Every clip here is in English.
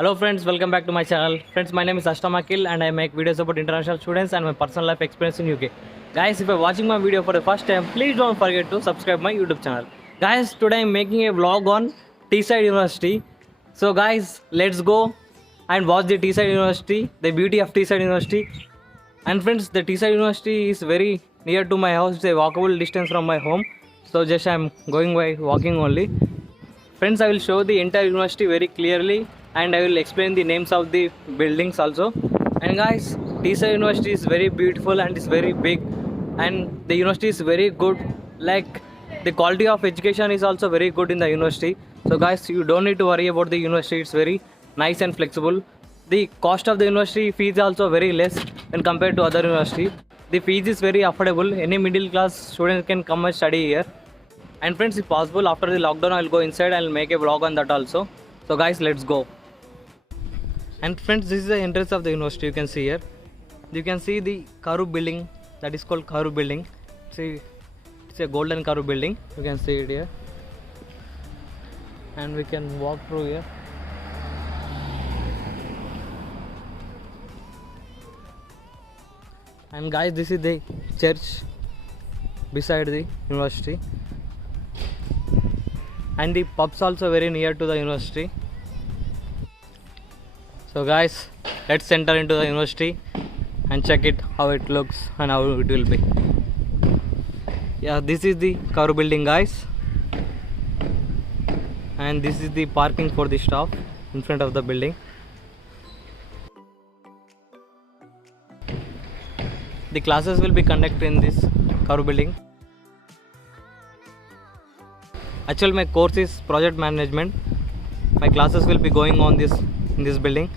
Hello friends, welcome back to my channel. Friends, my name is Ashtam Akil and I make videos about international students and my personal life experience in UK. Guys, if you're watching my video for the first time, please don't forget to subscribe my YouTube channel. Guys, today I'm making a vlog on Teesside University. So guys, let's go and watch the Teesside University, the beauty of Teesside University. And friends, the Teesside University is very near to my house. It's a walkable distance from my home. So just I'm going by walking only. Friends, I will show the entire university very clearly and I will explain the names of the buildings also. And guys, Teesside University is very beautiful and it's very big and the university is very good. Like the quality of education is also very good in the university. So guys, you don't need to worry about the university. It's very nice and flexible. The cost of the university fees is also very less when compared to other university. The fees is very affordable. Any middle class student can come and study here. And friends, if possible, after the lockdown, I'll go inside and I'll make a vlog on that also. So guys, let's go. And friends, this is the entrance of the university. You can see here. You can see the Karu building. That is called Karu building. See, it's a golden Karu building. You can see it here. And we can walk through here. And guys, this is the church beside the university. And the pubs also very near to the university. So guys, let's enter into the university and check it how it looks and how it will be. Yeah, this is the Karu building, guys, and this is the parking for the staff in front of the building. The classes will be conducted in this Karu building. Actually, my course is project management. My classes will be going on in this building.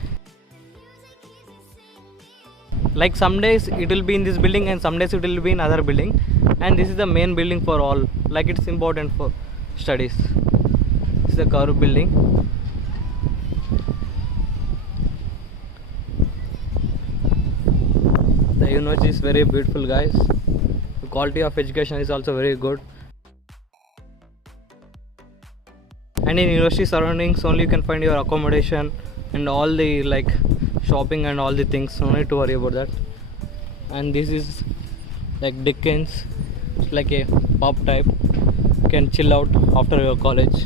Like some days it will be in this building and some days it will be in other building. And this is the main building for all. Like it's important for studies. This is the Karu building. The university is very beautiful, guys. The quality of education is also very good. And in university surroundings only you can find your accommodation and all the like shopping and all the things. No need to worry about that. And this is like Dickens. It's like a pub type. You can chill out after your college.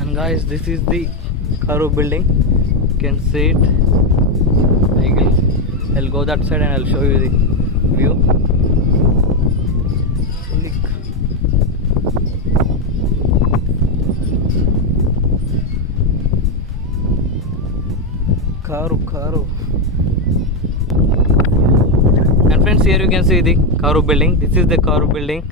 And guys, this is the Karu building. You can see it. I'll go that side and I'll show you the view. Karu. And friends, here you can see the Karu building. This is the Karu building.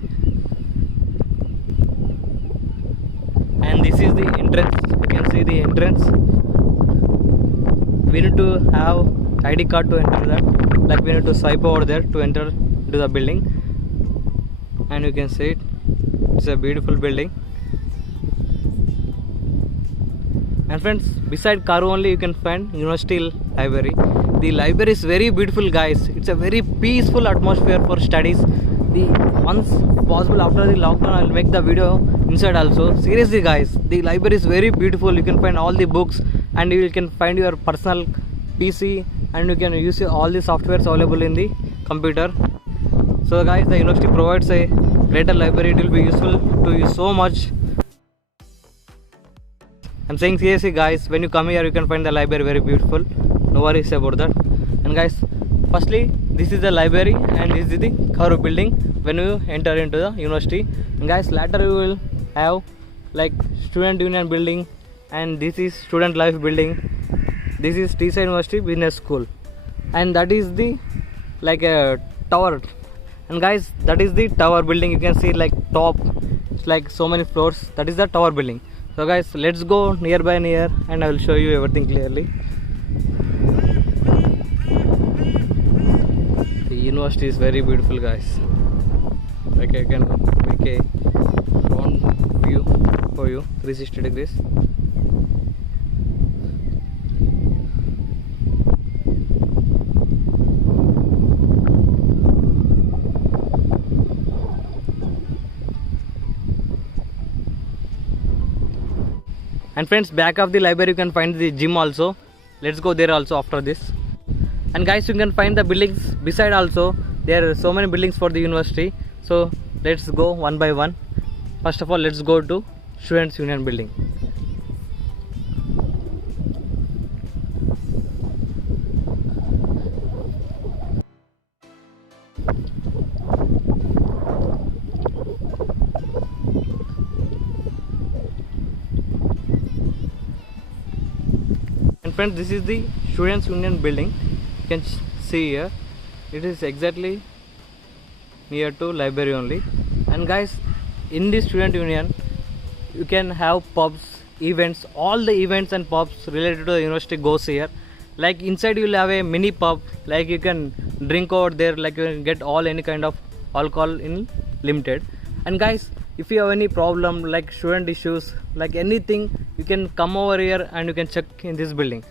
And this is the entrance. You can see the entrance. We need to have ID card to enter that. Like we need to swipe over there to enter into the building. And you can see it. It's a beautiful building. And friends, beside Karu only you can find University Library. The library is very beautiful, guys. It's a very peaceful atmosphere for studies. The once possible after the lockdown, I'll make the video inside also. Seriously, guys, the library is very beautiful. You can find all the books and you can find your personal PC and you can use all the softwares available in the computer. So guys, the university provides a greater library. It will be useful to you so much. I'm saying seriously, guys, when you come here you can find the library very beautiful. No worries about that. And guys, firstly, this is the library and this is the Karu building when you enter into the university. And guys, later you will have like student union building and this is student life building. This is Teesside University Business School and that is the like a tower. And guys, that is the tower building. You can see like top, it's like so many floors. That is the tower building. So guys, let's go near and I will show you everything clearly. The university is very beautiful, guys. Like I can make a round view for you, 360 degrees. And friends, back of the library you can find the gym also. Let's go there also after this. And guys, you can find the buildings beside also. There are so many buildings for the university, so let's go one by one. First of all, let's go to Students Union building. And friends, this is the Students Union building. You can see here, it is exactly near to library only. And guys, in this Student Union you can have pubs, events, all the events and pubs related to the university goes here. Like inside you will have a mini pub, like you can drink over there, like you can get all any kind of alcohol in limited. And guys, if you have any problem like student issues, like anything, you can come over here and you can check in this building.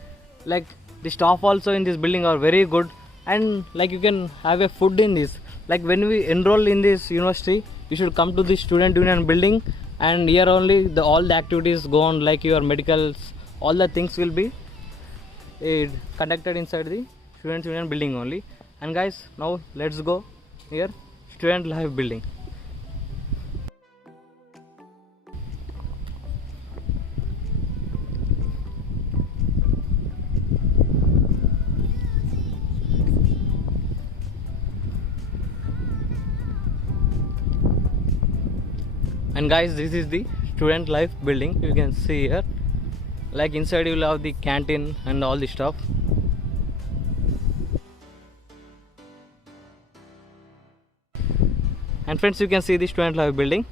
Like the staff also in this building are very good, and like you can have a food in this. Like when we enroll in this university, you should come to the Student Union building, and here only all the activities go on, like your medicals, all the things will be conducted inside the Student Union building only. And guys, now let's go here Student Life building. And guys, this is the Student Life building. You can see here, like inside you will have the canteen and all the stuff. And friends, you can see the Student Life building.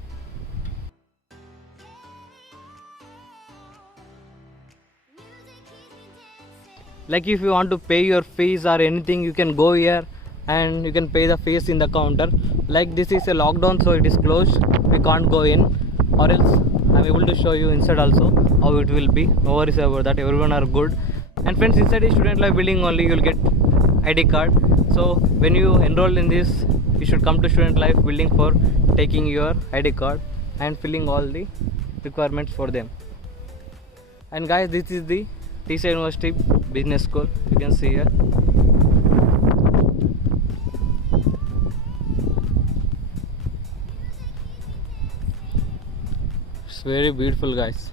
Like if you want to pay your fees or anything, you can go here and you can pay the fees in the counter. Like this is a lockdown, so it is closed, we can't go in, or else I'm able to show you inside also how it will be. No worries about that, everyone are good. And friends, inside the Student Life building only you will get ID card. So when you enroll in this, you should come to Student Life building for taking your ID card and filling all the requirements for them. And guys, this is the TCI University Business School. You can see here. It's very beautiful, guys.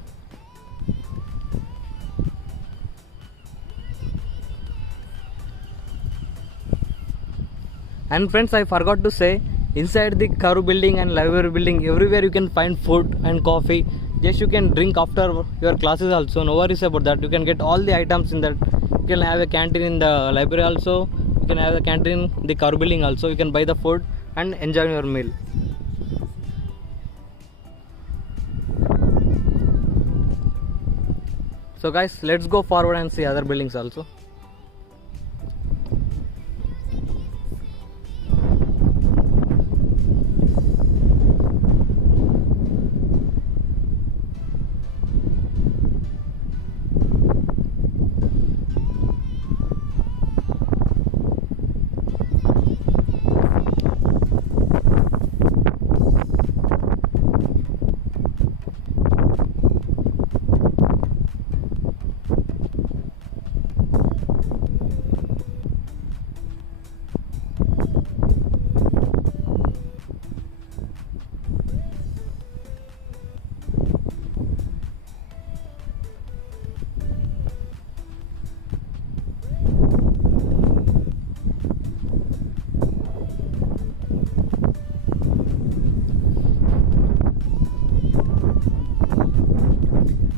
And friends, I forgot to say, inside the Karu building and library building, everywhere you can find food and coffee. Just you can drink after your classes also, no worries about that. You can get all the items in that. You can have a canteen in the library also. You can have a canteen in the Karu building also. You can buy the food and enjoy your meal. So guys, let's go forward and see other buildings also.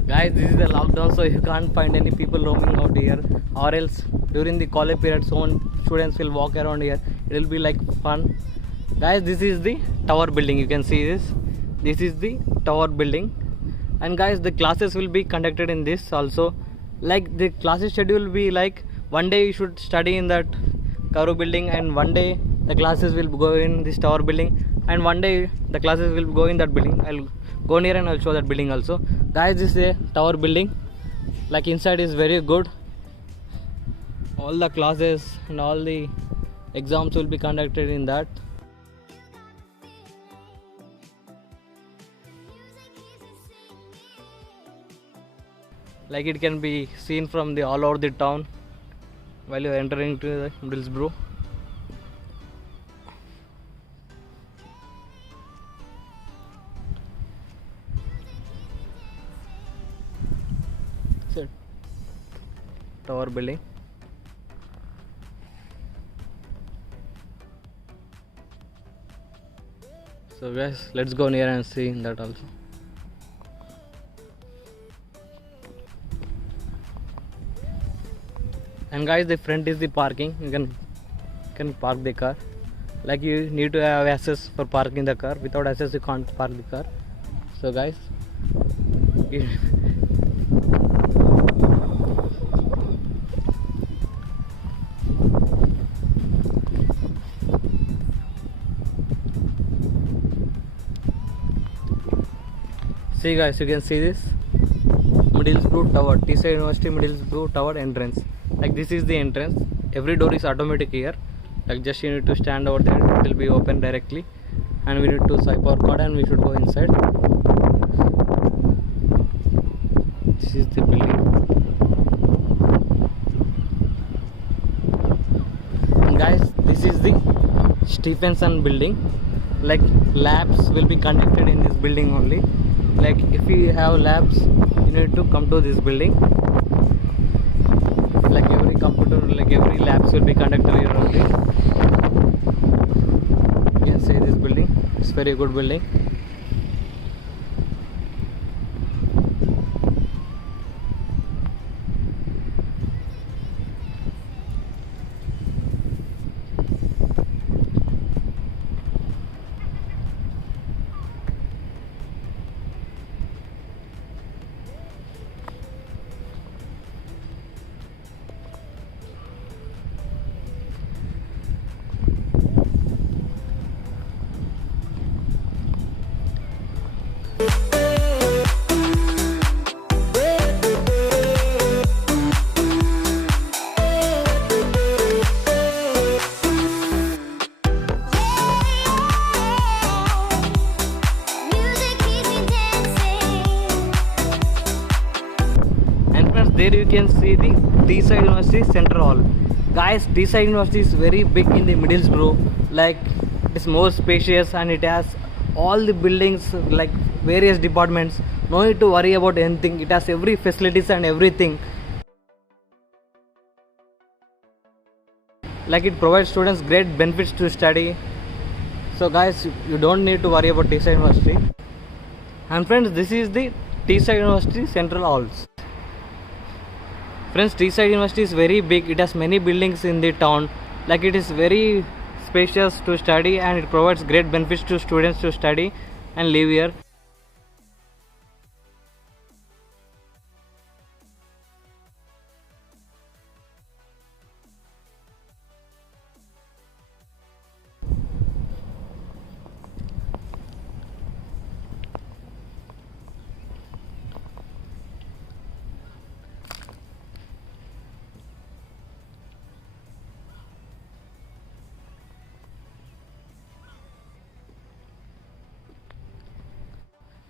Guys, this is the lockdown, so you can't find any people roaming out here, or else during the college period some students will walk around here. It will be like fun. Guys, this is the tower building. You can see this is the tower building. And guys, the classes will be conducted in this also. Like the classes schedule will be like one day you should study in that Karu building, and one day the classes will go in this tower building, and one day the classes will go in that building. I'll go near and I'll show that building also. Guys, this is a tower building. Like inside is very good. All the classes and all the exams will be conducted in that. Like it can be seen from the all over the town while you are entering to the Middlesbrough. It's a tower building. So guys, let's go near and see that also. And guys, the front is the parking. You can park the car. Like you need to have access for parking the car. Without access, you can't park the car. So guys, see guys, you can see this Middlesbrough Tower, Teesside University Middlesbrough Tower entrance. Like this is the entrance. Every door is automatic here. Like just you need to stand over there, it will be open directly. And we need to swipe our card and we should go inside. This is the building. And guys, this is the Stephenson building. Like labs will be conducted in this building only. Like if you have labs, you need to come to this building. Like every computer, like every labs will be conducted here only. You can see this building. It's very good building. There you can see the Teesside University Central Hall. Guys, Teesside University is very big in the Middlesbrough. Like it's more spacious and it has all the buildings, like various departments. No need to worry about anything. It has every facilities and everything. Like it provides students great benefits to study. So guys, you don't need to worry about Teesside University. And friends, this is the Teesside University Central Halls. Friends, Teesside University is very big. It has many buildings in the town. Like it is very spacious to study and it provides great benefits to students to study and live here.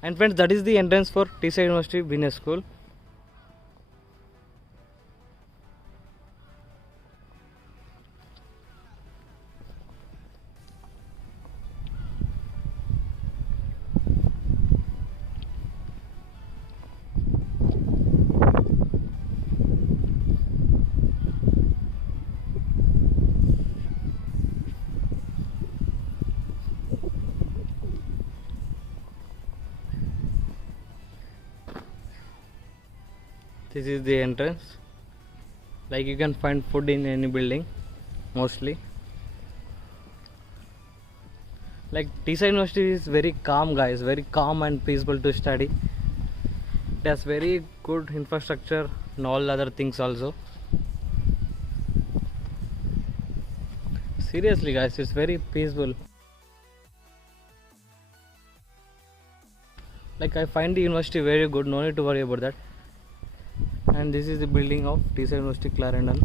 And friends, that is the entrance for Teesside University Business School. This is the entrance. Like you can find food in any building mostly. Like Teesside University is very calm, guys, very calm and peaceful to study. It has very good infrastructure and all other things also. Seriously guys, it's very peaceful. Like I find the university very good, no need to worry about that. And this is the building of Teesside University Clarendon.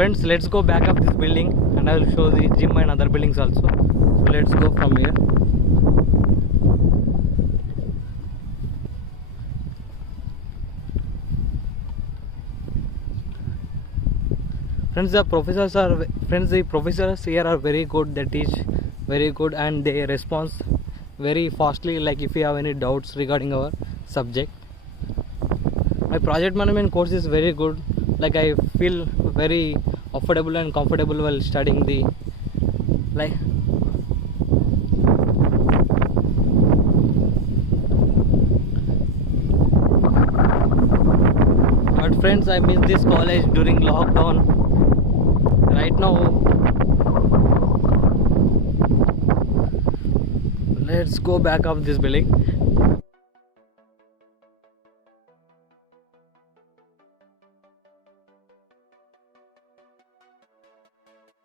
Friends, let's go back up this building and I will show the gym and other buildings also. So let's go from here. Friends, the professors here are very good. They teach very good and they respond very fastly, like if you have any doubts regarding our subject. My project management course is very good. Like I feel very affordable and comfortable while studying the like. But friends, I missed this college during lockdown. Right now, let's go back up this building.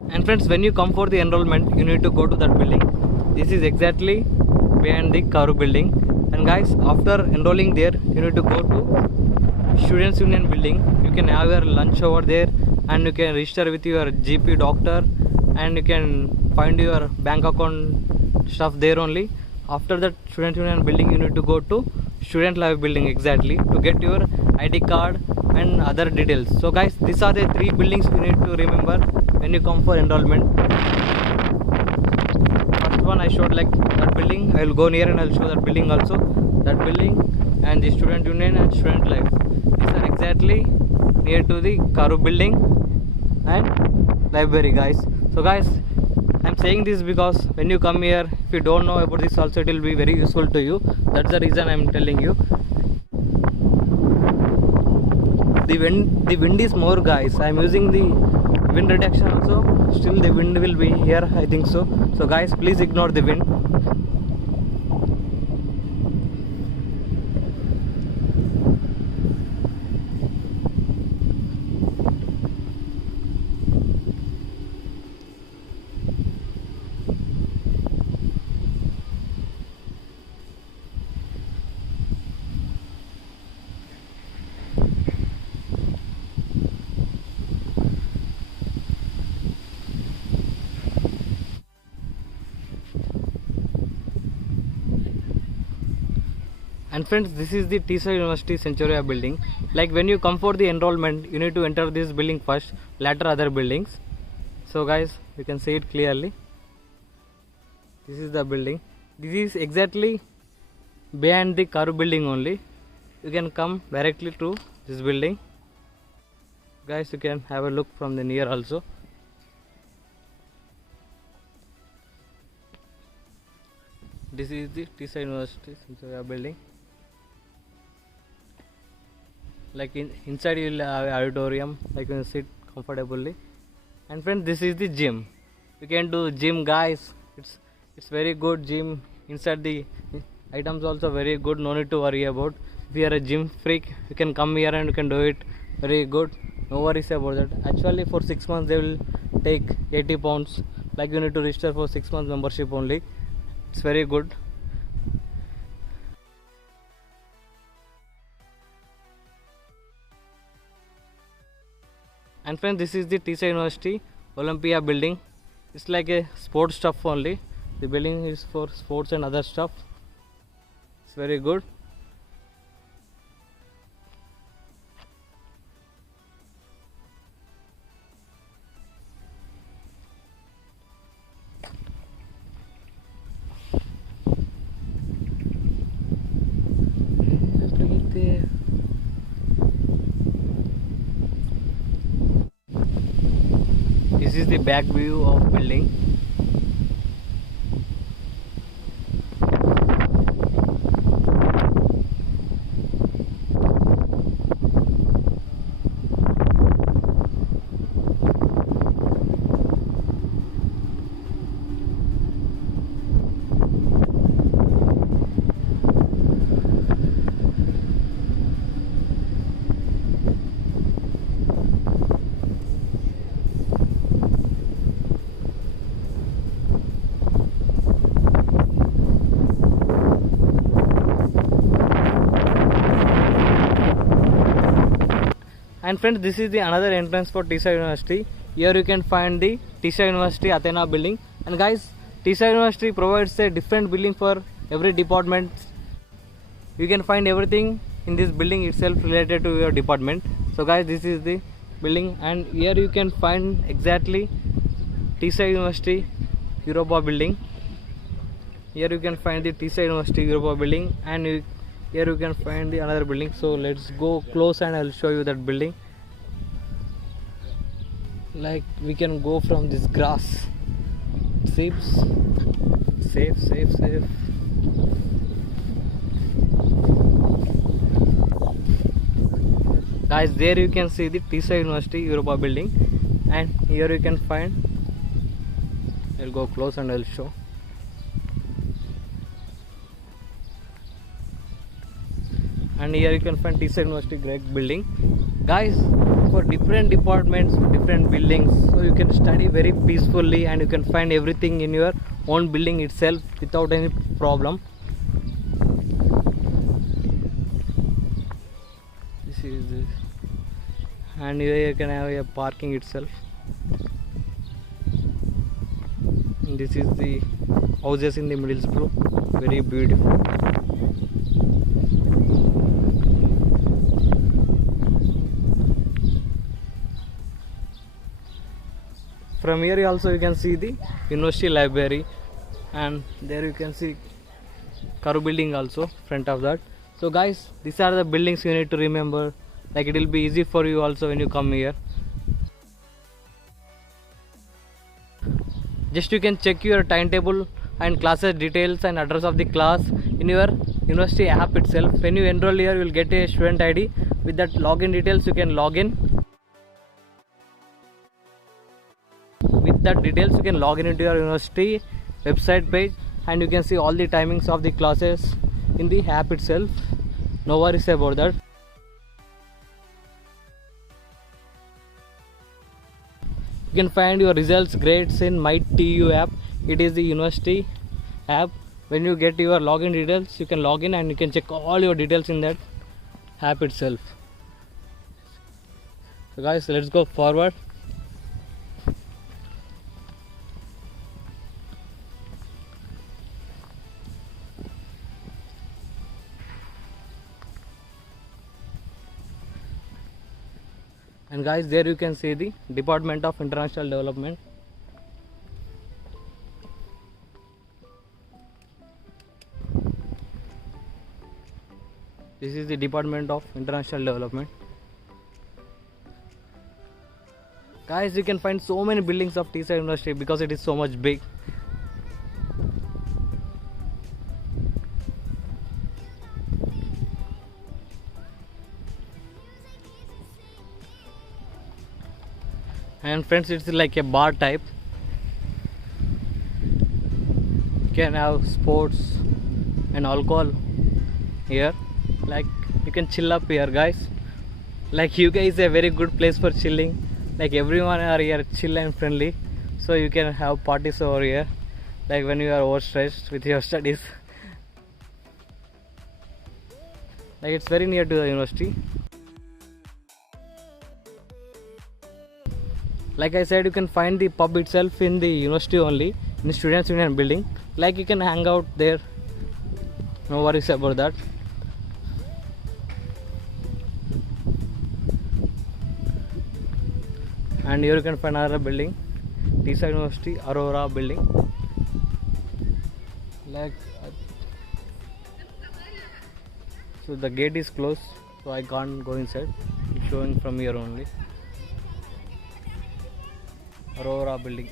And friends, when you come for the enrollment, you need to go to that building. This is exactly behind the Karu building. And guys, after enrolling there, you need to go to Students Union building. You can have your lunch over there and you can register with your GP doctor and you can find your bank account stuff there only. After that Student Union building, you need to go to Student Life building exactly to get your ID card and other details. So guys, these are the three buildings you need to remember when you come for enrollment. First one I showed, like that building. I will go near and I will show that building also. That building and the Student Union and Student Life. These are exactly near to the Karu building and library, guys. So guys, I'm saying this because when you come here, if you don't know about this also, it will be very useful to you. That's the reason I'm telling you. The wind is more, guys. I'm using the wind reduction also. Still the wind will be here, I think so. So guys, please ignore the wind. And friends, this is the Teesta University Centuria building. Like when you come for the enrollment, you need to enter this building first, later other buildings. So guys, you can see it clearly. This is the building. This is exactly behind the Karu building only. You can come directly to this building. Guys, you can have a look from the near also. This is the Teesta University Centuria building. Like inside you will have auditorium, like you can sit comfortably. And friends, this is the gym. You can do gym, guys. It's very good gym. Inside the items also very good. No need to worry about. If you are a gym freak, you can come here and you can do it very good. No worries about that. Actually, for 6 months they will take 80 pounds. Like you need to register for 6 months membership only. It's very good. And friends, this is the Teesta University Olympia building. It's like a sports stuff only. The building is for sports and other stuff. It's very good. This is the back view of building. And friends, this is the another entrance for Teesta University. here you can find the Tisha University Athena building. And guys, Tisha University provides a different building for every department. You can find everything in this building itself related to your department. So guys, this is the building, and here you can find exactly Tisha University Europa building. Here you can find the Tisha University Europa building, and here you can find the another building. So let's go close and I'll show you that building. Like we can go from this grass. Seems safe. Guys, there you can see the Tisha University Europa building, and here you can find, I'll go close and I'll show. And here you can find Tisha University Greg building. Guys, for different departments, different buildings, so you can study very peacefully and you can find everything in your own building itself without any problem. This is this, and here you can have a parking itself. And this is the houses in the Middlesbrough, very beautiful. From here also you can see the university library, and there you can see Karu building also front of that. So guys, these are the buildings you need to remember. Like it will be easy for you also when you come here. Just you can check your timetable and classes details and address of the class in your university app itself. When you enroll here, you will get a student ID. With that login details, you can log in. With that details, you can log in into your university website page, and you can see all the timings of the classes in the app itself. No worries about that. You can find your results, grades in MyTU app. It is the university app. When you get your login details, you can log in and you can check all your details in that app itself. So guys, let's go forward. And guys, there you can see the Department of International Development. This is the Department of International Development. Guys, you can find so many buildings of Tisha University because it is so much big. And friends, it's like a bar type. You can have sports and alcohol here. Like you can chill up here, guys. Like UK is a very good place for chilling. Like everyone are here chill and friendly, so you can have parties over here. Like when you are overstressed with your studies. Like it's very near to the university. Like I said, you can find the pub itself in the university only, in the Students' Union building. Like you can hang out there, no worries about that. And here you can find another building, Tisha University Aurora building. Like so the gate is closed, so I can't go inside. It's showing from here only. Aurora building.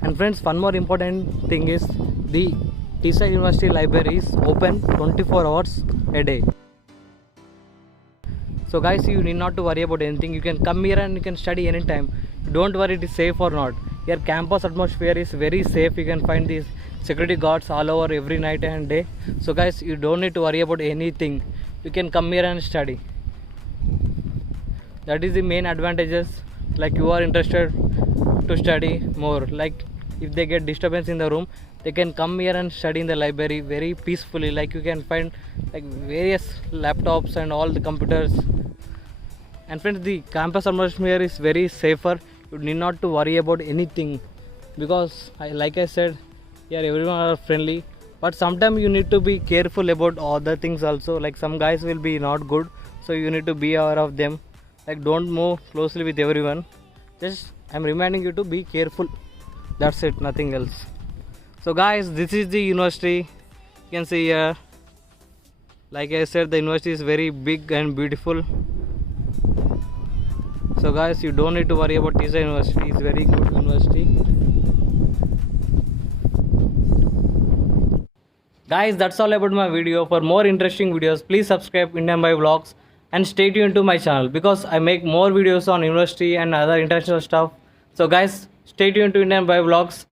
And friends, one more important thing is the Tisha University library is open 24 hours a day. So guys, you need not to worry about anything. You can come here and you can study anytime. Don't worry it is safe or not. Here campus atmosphere is very safe. You can find these security guards all over every night and day. So guys, you don't need to worry about anything. You can come here and study. That is the main advantages. Like you are interested to study more, like if they get disturbance in the room, they can come here and study in the library very peacefully. Like you can find like various laptops and all the computers. And friends, the campus atmosphere is very safer. You need not to worry about anything, because like I said, here everyone are friendly, but sometimes you need to be careful about other things also. Like some guys will be not good, so you need to be aware of them. Like don't move closely with everyone. Just I'm reminding you to be careful. That's it, nothing else. So guys, this is the university. You can see here, like I said, the university is very big and beautiful. So guys, you don't need to worry about Teesta University. It's very good university. Guys, that's all about my video. For more interesting videos, please subscribe Indian Boy Vlogs and stay tuned to my channel, because I make more videos on university and other international stuff. So guys, stay tuned to Indian Boy Vlogs.